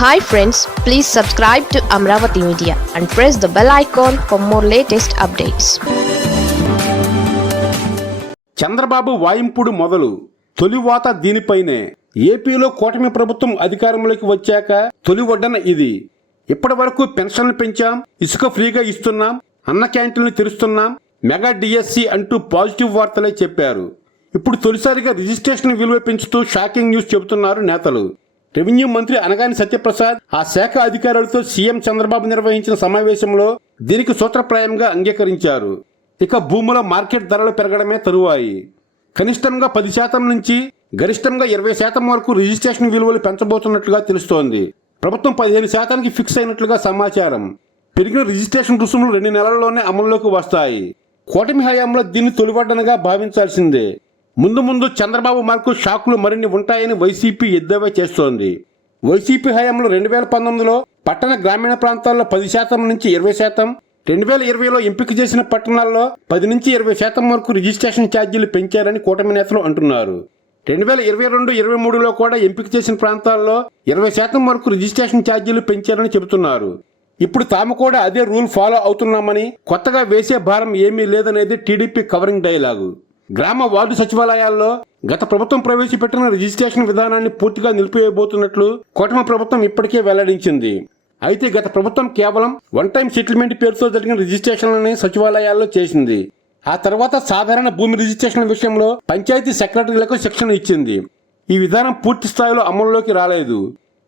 Hi friends please subscribe to Amaravati media and press the bell icon for more latest updates Chandrababu వాయింపుడు మొదలు తొలివాత దీనిపైనే. ఏపీలో కూటమి ప్రభుత్వం అధికారంలోకి వచ్చాక తొలి వడ్డన ఇది. ఇప్పటి వరకు పెన్షన్లు పెంచాం ఇసుక ఫ్రీగా ఇస్తున్నాం అన్న క్యాంటీన్లు తెరుస్తున్నాం మెగా డిఎస్సి అంటూ పాజిటివ్ వార్తలే చెప్పారు. ఇప్పుడు తొలిసారిగా రిజిస్ట్రేషన్ విలువ పెంచుతూ షాకింగ్ న్యూస్ చెబుతున్నారు నేతలు. రెవెన్యూ మంత్రి అనగాని సత్యప్రసాద్ ఆ శాఖ అధికారులతో సీఎం చంద్రబాబు నిర్వహించిన సమావేశంలో దీనికి సూత్రప్రాయంగా అంగీకరించారు. ఇక భూముల మార్కెట్ ధరలు పెరగడమే తరువాయి. కనిష్టంగా పది శాతం నుంచి గరిష్టంగా ఇరవై శాతం వరకు రిజిస్ట్రేషన్ విలువలు పెంచబోతున్నట్లుగా తెలుస్తోంది. ప్రభుత్వం పదిహేను శాతానికి ఫిక్స్ అయినట్లుగా సమాచారం. పెరిగిన రిజిస్ట్రేషన్ రుసుములు రెండు నెలల్లోనే అమల్లోకి వస్తాయి. కూటమి హయాంలో దీన్ని తొలివడ్డనగా భావించాల్సిందే. ముందు ముందు చంద్రబాబు మార్కు షాకులు మరిన్ని ఉంటాయని వైసీపీ ఎద్దేవా చేస్తోంది. వైసీపీ హయాంలో రెండు వేల పంతొమ్మిదిలో పట్టణ గ్రామీణ ప్రాంతాల్లో పది శాతం నుంచి ఇరవై శాతం రెండు వేల ఇరవైలో ఎంపిక చేసిన పట్టణాల్లో పది నుంచి ఇరవై శాతం వరకు రిజిస్ట్రేషన్ ఛార్జీలు పెంచారని కూటమి నేతలు అంటున్నారు. రెండు వేల ఇరవై రెండు ఇరవై మూడులో కూడా ఎంపిక చేసిన ప్రాంతాల్లో ఇరవై శాతం వరకు రిజిస్ట్రేషన్ ఛార్జీలు పెంచారని చెబుతున్నారు. ఇప్పుడు తాము కూడా అదే రూల్ ఫాలో అవుతున్నామని కొత్తగా వేసే భారం ఏమీ లేదనేది టీడీపీ కవరింగ్ డైలాగు. గ్రామ వార్డు సచివాలయాల్లో గత ప్రభుత్వం ప్రవేశపెట్టిన రిజిస్ట్రేషన్ విధానాన్ని పూర్తిగా నిలిపివేయబోతున్నట్లు కూటమి ప్రభుత్వం ఇప్పటికే వెల్లడించింది. అయితే గత ప్రభుత్వం కేవలం వన్ టైం సెటిల్మెంట్ పేరుతో జరిగిన రిజిస్ట్రేషన్లని సచివాలయాల్లో చేసింది. ఆ తర్వాత సాధారణ భూమి రిజిస్ట్రేషన్ విషయంలో పంచాయతీ సెక్రటరీలకు శిక్షణ ఇచ్చింది. ఈ విధానం పూర్తి స్థాయిలో అమల్లోకి రాలేదు.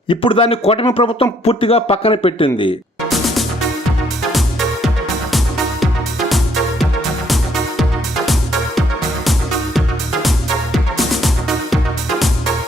ఇప్పుడు దాన్ని కూటమి ప్రభుత్వం పూర్తిగా పక్కన పెట్టింది.